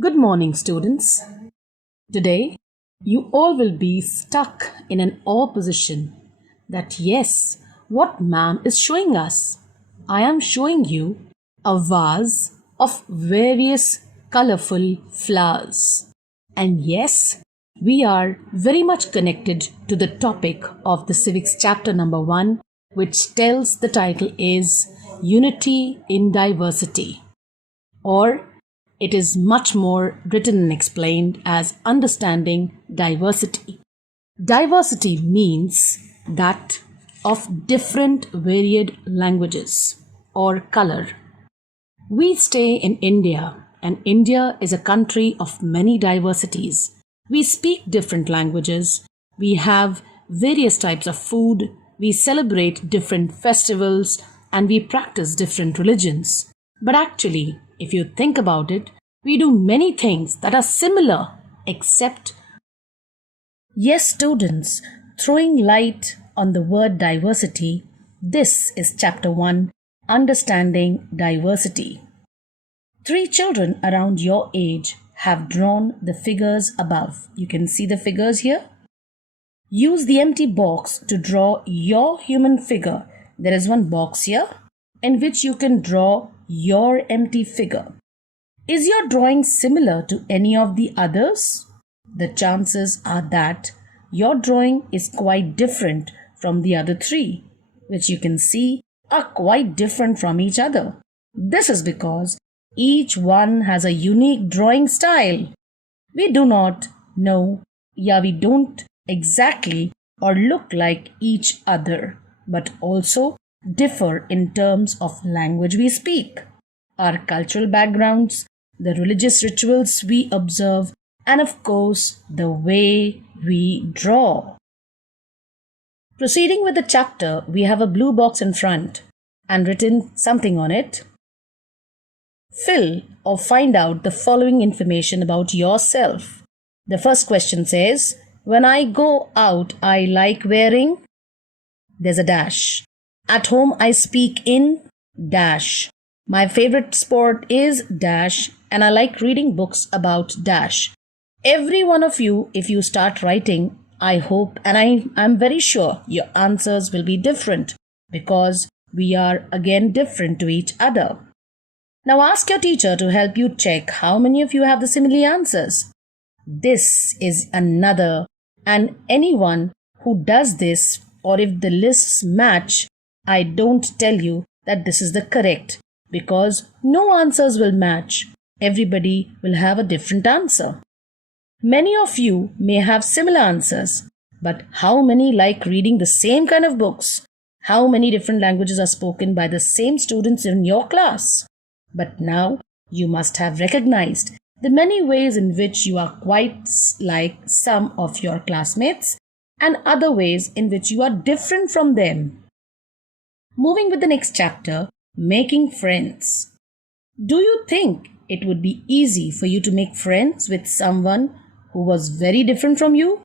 Good morning, students. Today, you all will be stuck in an awe position that yes, what ma'am is showing us. I am showing you a vase of various colorful flowers. And yes, we are very much connected to the topic of the Civics chapter number 1, which tells the title is Unity in Diversity, or it is much more written and explained as understanding diversity. Diversity means that of different varied languages or color. We stay in India, and India is a country of many diversities. We speak different languages, we have various types of food, we celebrate different festivals, and we practice different religions. But actually, if you think about it, we do many things that are similar, except, yes, students, throwing light on the word diversity, this is chapter 1, Understanding Diversity. 3 children around your age have drawn the figures above. You can see the figures here. Use the empty box to draw your human figure. There is one box here in which you can draw your empty figure. Is your drawing similar to any of the others? The chances are that your drawing is quite different from the other 3, which you can see are quite different from each other. This is because each one has a unique drawing style. We do not know, we don't exactly or look like each other, but also differ in terms of language we speak, our cultural backgrounds, the religious rituals we observe, and of course, the way we draw. Proceeding with the chapter, we have a blue box in front and written something on it. Fill or find out the following information about yourself. The first question says, when I go out, I like wearing, there's a dash. At home, I speak in, dash. My favorite sport is, dash, and I like reading books about, dash. Every one of you, if you start writing, I hope and I'm very sure your answers will be different because we are again different to each other. Now ask your teacher to help you check how many of you have the similar answers. This is another, and anyone who does this, or if the lists match, I don't tell you that this is the correct, because no answers will match. Everybody will have a different answer. Many of you may have similar answers, but how many like reading the same kind of books? How many different languages are spoken by the same students in your class? But now you must have recognized the many ways in which you are quite like some of your classmates and other ways in which you are different from them. Moving with the next chapter, making friends. Do you think it would be easy for you to make friends with someone who was very different from you?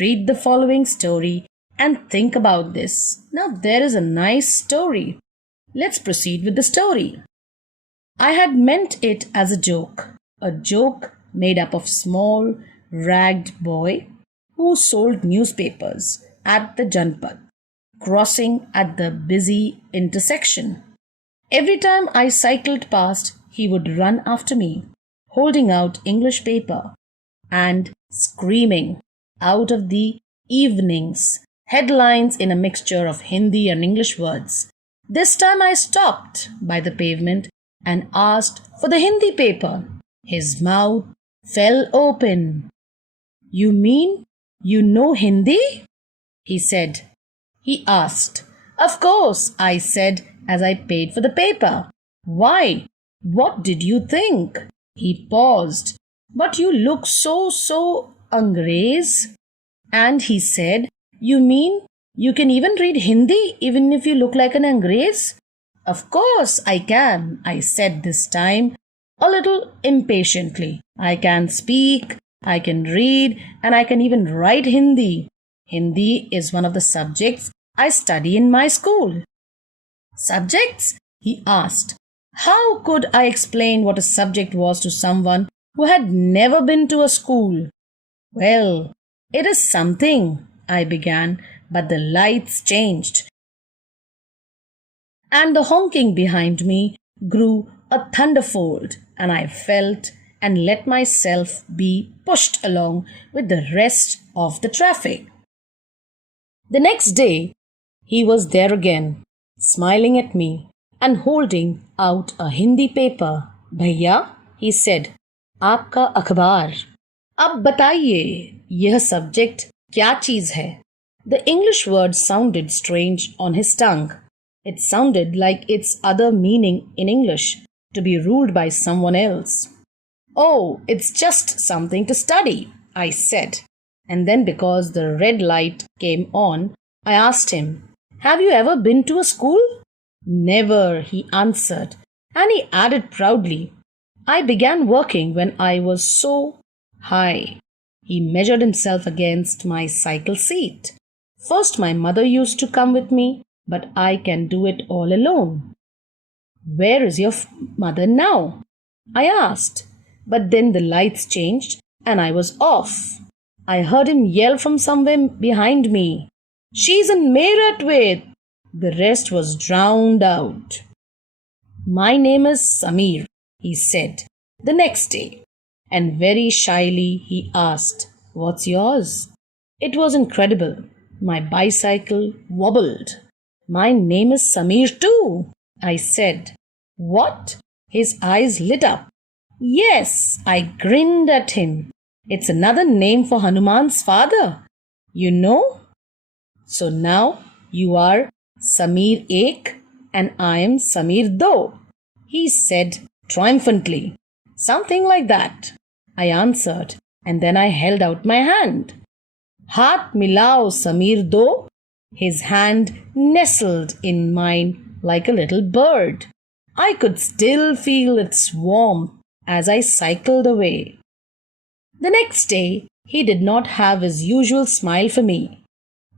Read the following story and think about this. Now there is a nice story. Let's proceed with the story. I had meant it as a joke made up of small, ragged boy who sold newspapers at the Janpat, crossing at the busy intersection. Every time I cycled past, he would run after me, holding out English paper and screaming out of the evenings, headlines in a mixture of Hindi and English words. This time I stopped by the pavement and asked for the Hindi paper. His mouth fell open. You mean you know Hindi? He said. He asked. Of course, I said as I paid for the paper. Why? What did you think? He paused. But you look so Angrez. And he said, you mean you can even read Hindi even if you look like an Angrez? Of course I can, I said this time, a little impatiently. I can speak, I can read, and I can even write Hindi. Hindi is one of the subjects I study in my school. Subjects? He asked. How could I explain what a subject was to someone who had never been to a school. Well, it is something, I began, but the lights changed, and the honking behind me grew a thunderfold, and I felt and let myself be pushed along with the rest of the traffic. The next day, he was there again, smiling at me and holding out a Hindi paper. भैया, he said, आपका अखबार. अब बताइए, यह subject क्या चीज है? The English word sounded strange on his tongue. It sounded like its other meaning in English, to be ruled by someone else. Oh, it's just something to study, I said. And then, because the red light came on, I asked him, have you ever been to a school? Never, he answered. And he added proudly, I began working when I was so high. He measured himself against my cycle seat. First, my mother used to come with me, but I can do it all alone. Where is your mother now? I asked. But then the lights changed and I was off. I heard him yell from somewhere behind me, she's in Meerut with. The rest was drowned out. My name is Samir, he said the next day, and very shyly he asked, what's yours? It was incredible. My bicycle wobbled. My name is Samir too, I said. What? His eyes lit up. Yes, I grinned at him. It's another name for Hanuman's father, you know? So now you are Samir Ek and I am Samir Do, he said triumphantly. Something like that, I answered, and then I held out my hand. Haath milao, Samir Do. His hand nestled in mine like a little bird. I could still feel its warmth as I cycled away. The next day, he did not have his usual smile for me.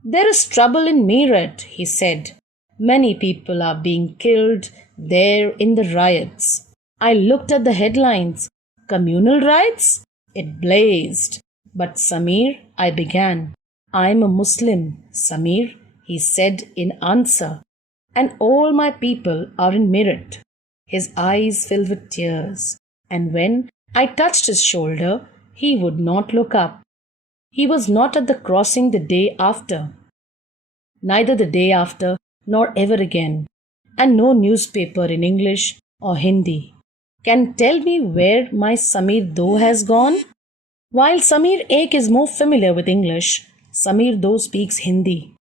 There is trouble in Meerut, he said. Many people are being killed there in the riots. I looked at the headlines. Communal riots? It blazed. But Samir, I began. I'm a Muslim, Samir, he said in answer, and all my people are in Meerut. His eyes filled with tears, and when I touched his shoulder, he would not look up. He was not at the crossing the day after, neither the day after nor ever again, and no newspaper in English or Hindi can tell me where my Samir Do has gone. While Samir Ek is more familiar with English, Samir Do speaks Hindi.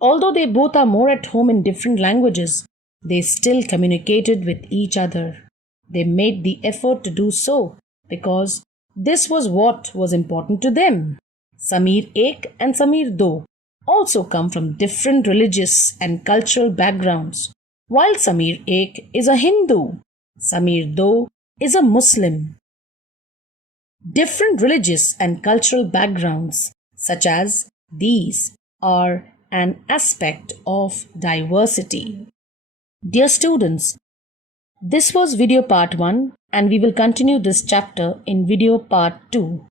Although they both are more at home in different languages, they still communicated with each other. They made the effort to do so because this was what was important to them. Samir Ek and Samir Do also come from different religious and cultural backgrounds. While Samir Ek is a Hindu, Samir Do is a Muslim. Different religious and cultural backgrounds, such as these, are an aspect of diversity. Dear students, this was video part 1 and we will continue this chapter in video part 2.